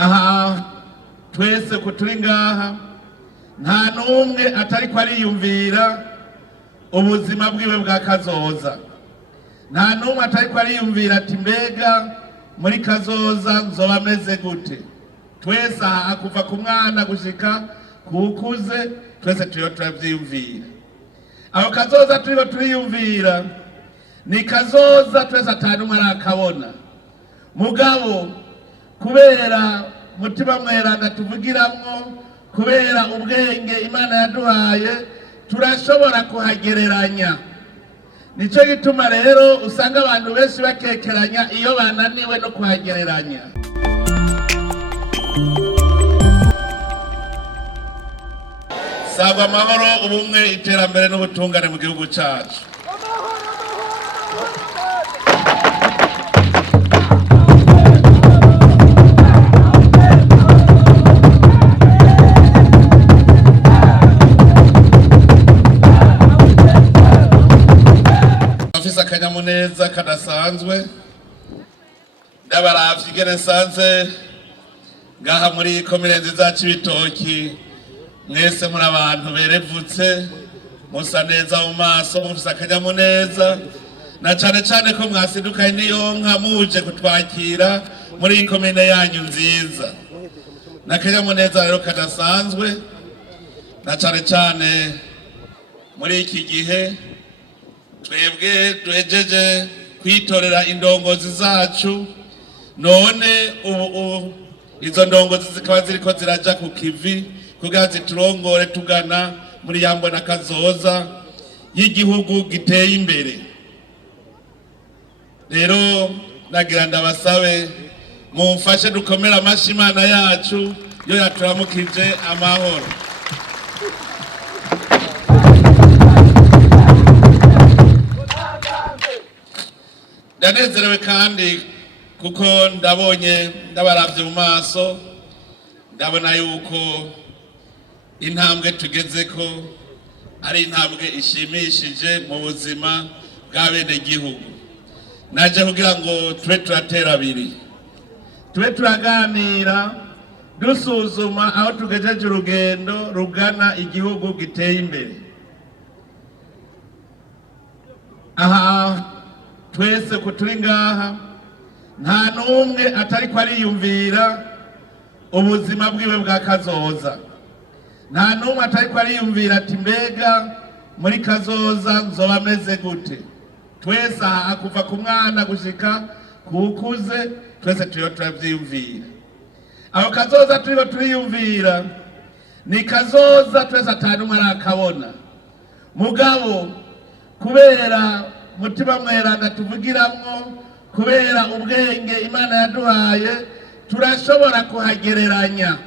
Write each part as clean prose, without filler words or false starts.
aha twese ko turi ngaha nta n'umwe atari ko ariyumvira ubuzima bwiwe bwa kazoza, nta n'umwe atari ko ariyumvira ati mbega muri kazoza nzoba ameze gute. Twese aha kuva ku mwana gushika kukuze twese turiho turavyiyumvira. Aho kazoza turiho turiyumvira ni kazoza twese atanumwe arakabona, mugabo kubera mutima mweranda tuvugiramwo, kubera ubwenge Imana yaduhaye turashobora kuhagereranya. Nico gituma rero usanga abantu benshi bakekeranya iyo bananiwe no kuhagereranya. Saba amahoro, ubumwe, iterambere n'ubutungane mu gihugu cyacu. Afisa akanyamuneza kadasanzwe ndabaravye igene sanze ngaha muri komine nziza Cibitoki. Mwese muri abantu berevutse, musa neza mu maso, mufise akanyamuneza, na cane cane ko mwasidukanye n'iyonka muje kutwakira muri iyi komine yanyu nziza. N'akanyamuneza rero kadasanzwe, na cane cane muri iki gihe twebwe duhejeje kwitorera indongozi zacu, none ubu izo ndongozi zikaba ziriko ziraja ku kivi kugira ziturongore tugana muri yambona kazoza y'igihugu giteye imbere. Rero nagira ndabasabe mumfashe dukomera amashi Imana yacu yo yaturamukije amahoro. Ndanezerewe kandi kuko ndabonye ndabaravye mu maso, ndabona yuko intambwe tugeze ko ari intambwe ishimishije mu buzima bwa bene gihugu. Naje kugira ngo tube turatera abiri, tube turaganira dusuzuma aho tugejeje urugendo rugana igihugu giteye imbere. Aha twese ko turi ngaha nta n'umwe atari ko ariyumvira ubuzima bwiwe bwa kazoza, nta n'umwe atari ko ariyumvira ati mbega muri kazoza nzoba ameze gute. Twese aha kuva ku mwana gushika kukuze twese turiho turavyiyumvira. Aho kazoza turiho turiyumvira ni kazoza twese atanumwe arakabona, mugabo kubera mutima mweranda tuvugiramwo, kubera ubwenge Imana yaduhaye turashobora kuhagereranya.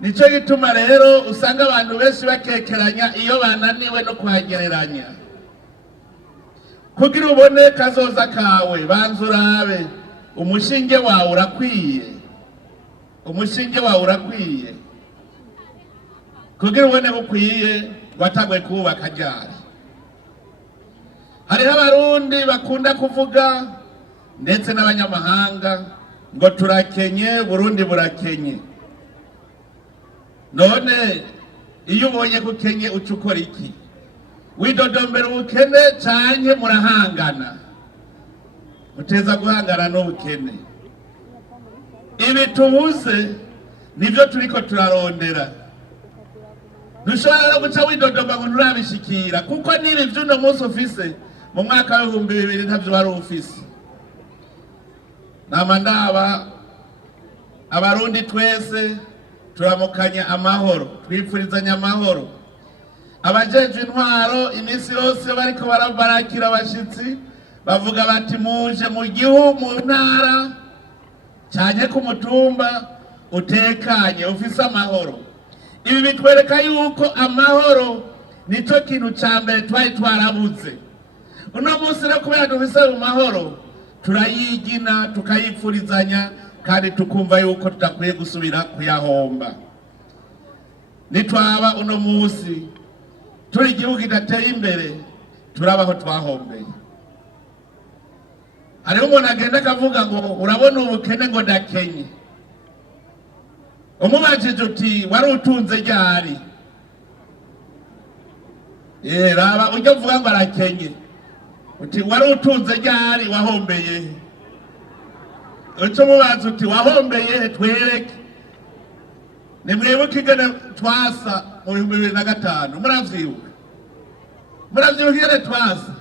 Nico gituma rero usanga abantu benshi bakekeranya iyo bananiwe no kuhagereranya. Kugira ubone kazoza kawe banza urabe umushinge wawe urakwiye, umushinge wawe urakwiye. Kugira ubone bukwiye watagwe kubaka ryari. Hariho abarundi bakunda kuvuga ndetse n'abanyamahanga ngo turakenye, Burundi burakenye. None iyo ubonye gukenye ucukora iki? Widodombera ubukene canke murahangana? Muteza guhangana n'ubukene. Ibi tubuze nivyo turiko turarondera. Ntushobora no guca widodomba ngo nturabishikira, kuko nibi vy'uno munsi ufise mu mwaka wa 2000 ntavyo wari ufise. Nama ndaba abarundi twese turamukanya amahoro, twifurizanya amahoro. Abajeje intwaro iminsi yose bariko barabarakira abashitsi bavuga bati muje mu gihugu mu ntara cyane ku mutumba utekanye ufise amahoro. Ibi bitwereka yuko amahoro nico kintu ca mbere twari twarabuze. Uno munsi no kubera dufise mu mahoro turayigina tukayifurizanya kandi tukumva yuko tutakwiye gusubira kuyahomba. Nitwaba uno munsi turi igihugu kidateye imbere turabaho twahombeye. Hariho umuntu agenda akavuga ngo urabona ubukene ngo ndakenye. umubajije uti wari utunze ryari, raba ujya uvuga ngo arakenye, uti wari utunze ryari, wahombeye. Uca umubaza uti wahombeye twereke. Nimwibuke ingene twasa mu 2005, muravyibuka? Muravyibuka ingene twasa?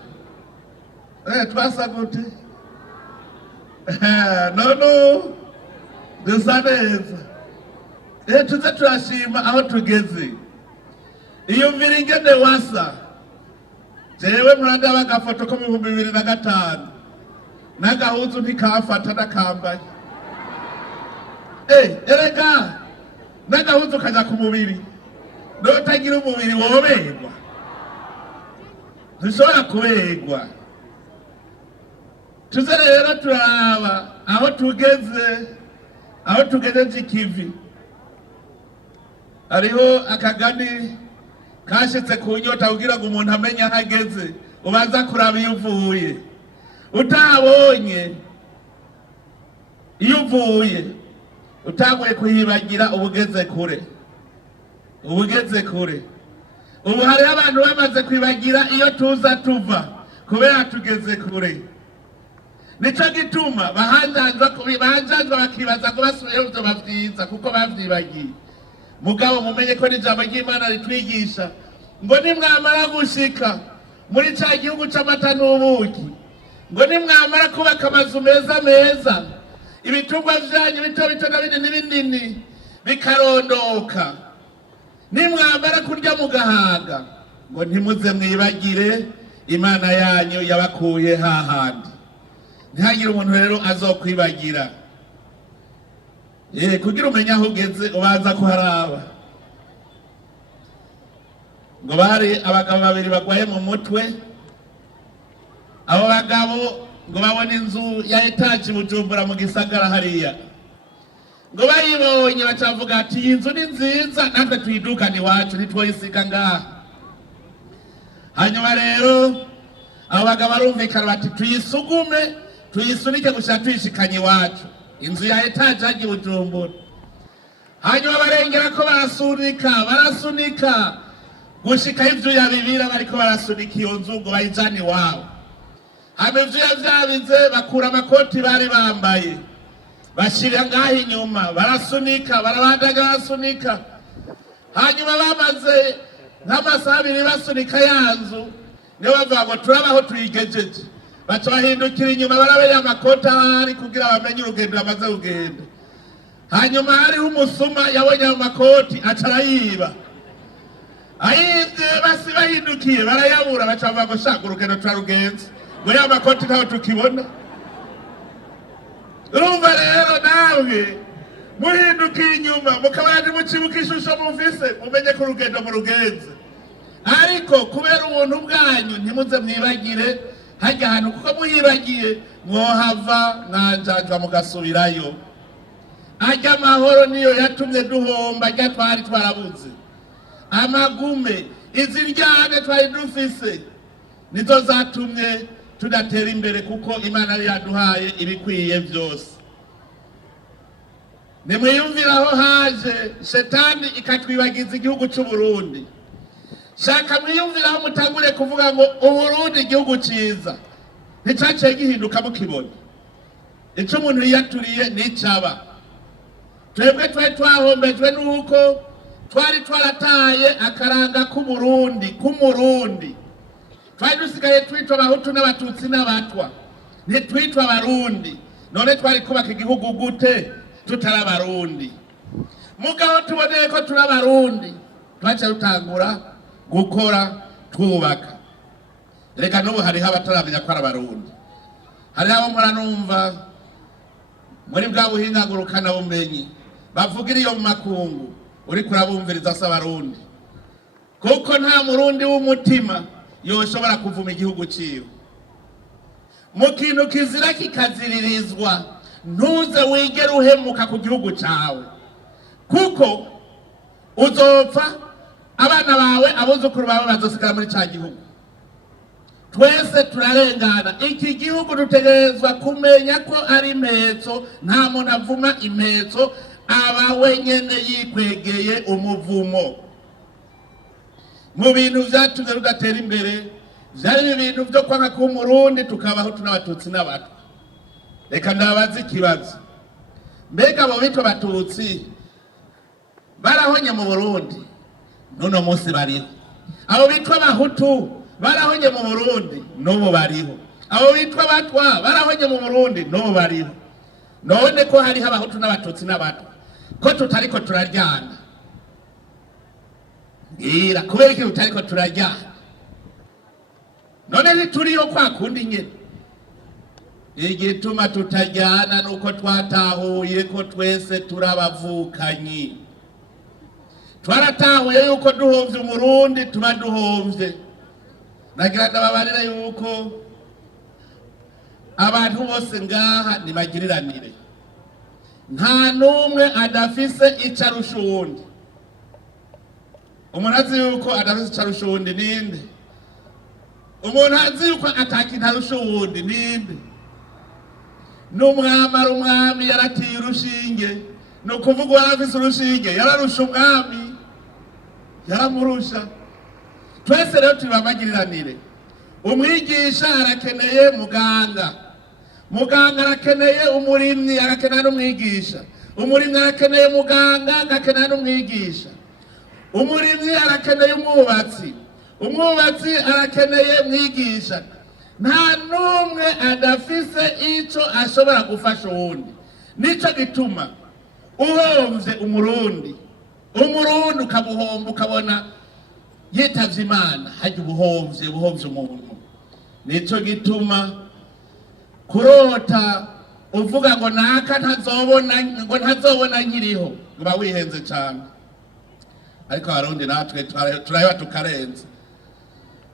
Twasa gute? No dusa neza. Tuze turashima aho tugeze. Iyumvira ingene wasa. Jewe muranda bagafoto ko mu 2005 n'agahuzu ntikafata nakambaye. Erega n'agahuzu kaja ku mubiri, notagira umubiri woberwa, ntushobora kuberwa. Tuze rero turaba aho tugeze ikivi. Hariho akagani kashitse ku nyota kugira ngo umuntu amenye aho ageze, ubanza kuraba iyo uvuye. Utabonye iyo uvuye, utaguye kuhibagira, ubugeze kure. Ubu hariho abantu bamaze kwibagira iyo tuza tuva, kubera tugeze kure. Nico gituma bahanjazwa bakibaza ko basubiyeho byo bavyiza, kuko bavyibagiye. Mugabo mumenye ko n'ijambo ry'Imana ritwigisha ngo nimwamara gushika muri ca gihugu c'amata n'ubuki, ngo nimwamara kubaka amazu meza, ibitungwa vyanyu bito na binini bikarondoka, nimwamara kurya mugahaga, ngo ntimuze mwibagire Imana yanyu yabakuye hahandi. Ntihagire umuntu rero azokwibagira. Kugira umenye aho ugeze ubanza kuharaba. Ngo bari abagabo babiri bagwaye mu mutwe. Abo bagabo ngo babone inzu ya etaje Bujumbura mu gisagara hariya. Ngo bayibonye bacavuga ati iyi nzu ni nziza, natwe tuyidukana iwacu ntitwoyisiga ngaha. Hanyuma rero abo bagabo barumvikana bati tuyisunike gushaka tuyishikanye iwacu, inzu ya etaje hagiye Bujumbura. Hanyuma barengera ko barasunika gushika ivyuya bibira, bariko barasunika iyo nzu ngo bayijane iwabo. Hama ivyuya vyabize, bakura amakoti bari bambaye, bashira ngaho inyuma, barabandanya barasunika. Hanyuma bamaze nk'amasaha abiri basunika ya nzu, niyo bavuga ngo turabaho tuyigejeje. Baca bahindukira inyuma barabera amakoti ahari kugira bamenye urugendo bamaze kugenda. Hanyuma hariho umusuma yabonye ayo makoti aca arayiba. Ayivye basi bahindukiye barayabura, baca bavuga ngo shaka urugendo turarugenze, ngo ya makoti ntaho tukibona. Urumva rero nawe muhindukiye inyuma mukabona ntimucibuka ishusho mufise, mumenye ko urugendo murugenze. Ariko kubera ubuntu bwanyu ntimuze mwibagire hajya ahantu, kuko muhibagiye mwohava mwanjajwa mugasubirayo. Ajya amahoro niyo yatumye duhomba, ajya twari twarabuze. Amagume, izi ryane twari dufise nizo zatumye tudatera imbere, kuko Imana yari yaduhaye ibikwiye byose. Nimwiyumviraho haje shetani ikatwibagiza igihugu cy'u Burundi. Shaka mwiyumviraho mutangure kuvuga ngo Uburundi igihugu ciza, nticaciye gihinduka mukibona. Ico umuntu yiyaturiye nicaba. Twebwe twari twahombejwe nuko twari twarataye akaranga k'umurundi. Twari dusigaye twitwa Abahutu n'Abatutsi n'Abatwa, ntitwitwa Abarundi. None twari kubaka igihugu gute tutari Abarundi? Mugabo tuboneye ko turi Abarundi, twaca rutangura gukora twubaka. Reka n'ubu hariho abataramenya ko ari Abarundi. Hariho abo muranumva muri bwa buhinga ngurukana bumenyi bavugira iyo mu makungu, uri kurabumviriza se Abarundi, kuko nta Murundi w'umutima yoshobora kuvuma igihugu ciwe. Mu kintu kizira kikaziririzwa, ntuze wigere uhemuka ku gihugu cawe, kuko uzopfa, abana bawe abuzukuru bawe bazosigara muri ca gihugu. Twese turarengana. Iki gihugu dutegerezwa kumenya ko ari impetso, nta muntu avuma impetso, aba wenyene yikwegeye umuvumo. Mu bintu vyatumye rudatera imbere vyari ibintu vyo kwanga ku Murundi tukabaho tunabatutsi n'abatwa. Reka ndabaza ikibazo, mbega abo bitwa Abatutsi barahonye mu Burundi none munsi bariho? Abo bitwa Abahutu barahonye mu Burundi n'ubu bariho? Abo bitwa Abatwa barahonye mu Burundi n'ubu bariho? None ko hariho Abahutu n'Abatutsi n'Abatwa, ko tutariko turaryana? Ngira kubera iki tutariko turaryana? None ntituriyo kwa kundi nyene. Igituma tutajyana nuko twatahuye ko twese turabavukanyi. Twaratahuye yuko duhovye Umurundi tuba duhovye. Nagira ndababarira yuko abantu bose ngaha nibagiriranire, nta numwe adafise icarusha uwundi. Umuntu azi yuko adafise icarusha uwundi ninde? Umuntu azi yuko atakintu arusha uwundi ninde? N'umwami umwami yaratiye urushinge, no kuvuga warafise urushinge yararusha umwami, yaramurusha. Twese rero tubamagiriranire. Umwigisha arakeneye muganga, muganga arakeneye umurimyi, arakeneye n'umwigisha. Umurimyi arakeneye muganga, arakeneye n'umwigisha. Umurimyi arakeneye umwubatsi, umwubatsi arakeneye mwigisha. Nta numwe adafise ico ashobora gufasha uwundi. Nico gituma uhomvye Umurundi ukabuhomba ukabona yitavye Imana, hajya ubuhomvye umuntu. Nico gituma kurota uvuga ngo naka ntazobona nkiriho, uba wihenze cyane. Ariko Abarundi natwe turaheba tukarenza.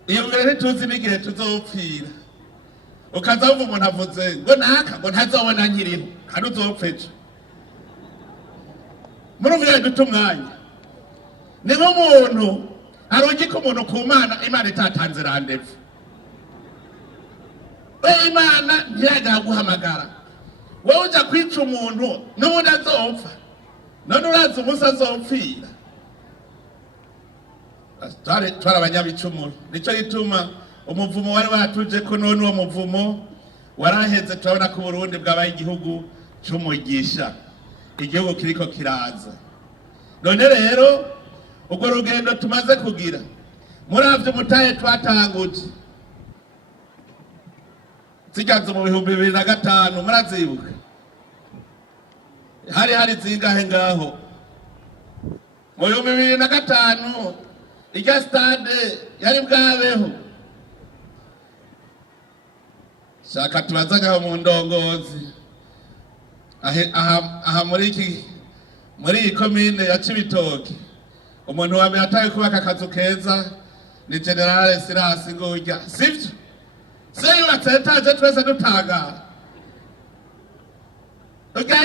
Iyo mbere ntituzi n'igihe tuzopfira, ukaza wumva umuntu avuze ngo naka ngo ntazobona nkiriho, kandi uzopfa ejo. Murumva duta umwanya. Ni nk'umuntu arungika umuntu ku Mana, Imana itatanze randevu. Imana ntiyajya guhamagara, wowe uja kwica umuntu n'ubundi azopfa. None urazi umunsi azopfira. Twari abanyabicumuro. Nico gituma umuvumo wari watuje ko none uwo muvumo waraheze. Turabona ko Burundi bwabaye igihugu c'umugisha, igihugu kiriko kiraza. None rero ubwo rugendo tumaze kugira, muravye umutahe twatanguje ziganze mu 2005, murazibuka hari zingahe ngaho? Mu 2005 irya stade yari bwabeho. Shaka tubazaga mu ndongozi aha muri komine ya Cibitoke, umuntu wa mbere ataye kubaka akazu keza ni General Silas Ngorya, sivyo? Se yubatse etaje twese dutangara.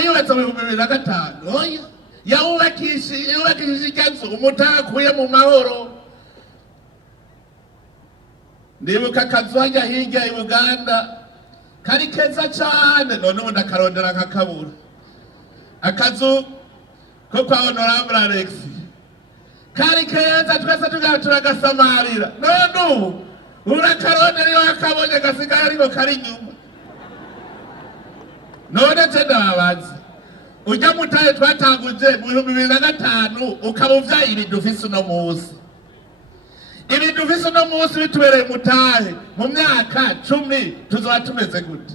Yubatse mu 2005, oya yubakishije ikazu umutahe akuye mu mahoro. Ndibuka akazu hajya hirya i Buganda kari keza cyane, none ubundi akarondera nkakabura. Akazu ko kwa Honorable Alex kari keza, twese turagasamarira. None ubu urakarondera iyo akabonye gasigaye ariko kari inyuma. None tenda babazi, ujya mutahe twatanguje mu 2005 ukaba uvyaye ibintu ufise uno munsi. Ibintu ufise uno munsi bitubereye mutahe, mu myaka 10 tuzoba tumeze gute?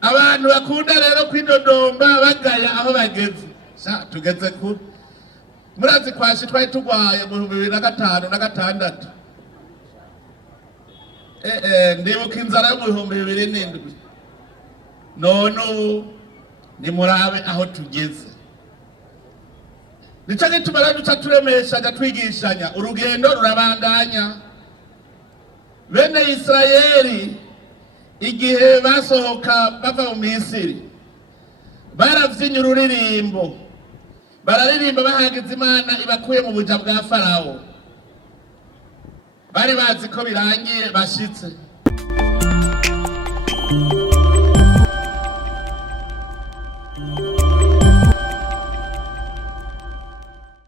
Abantu bakunda rero kwidodomba bagaya aho bageze. Tugeze kure. Murazi kwashi twari tugwaye mu 2005 na 2006. Ndibuka inzara yo mu 2007. None nimurabe aho tugeze. Nico gituma rero duca turemesha twigishanya, urugendo rurabandanya. Bene Israeli igihe basohoka bava mu Misiri, baravyinya ururirimbo, bararirimba bahagize Imana ibakuye mu buja bwa Farawo. Bari bazi ko birangiye bashitse.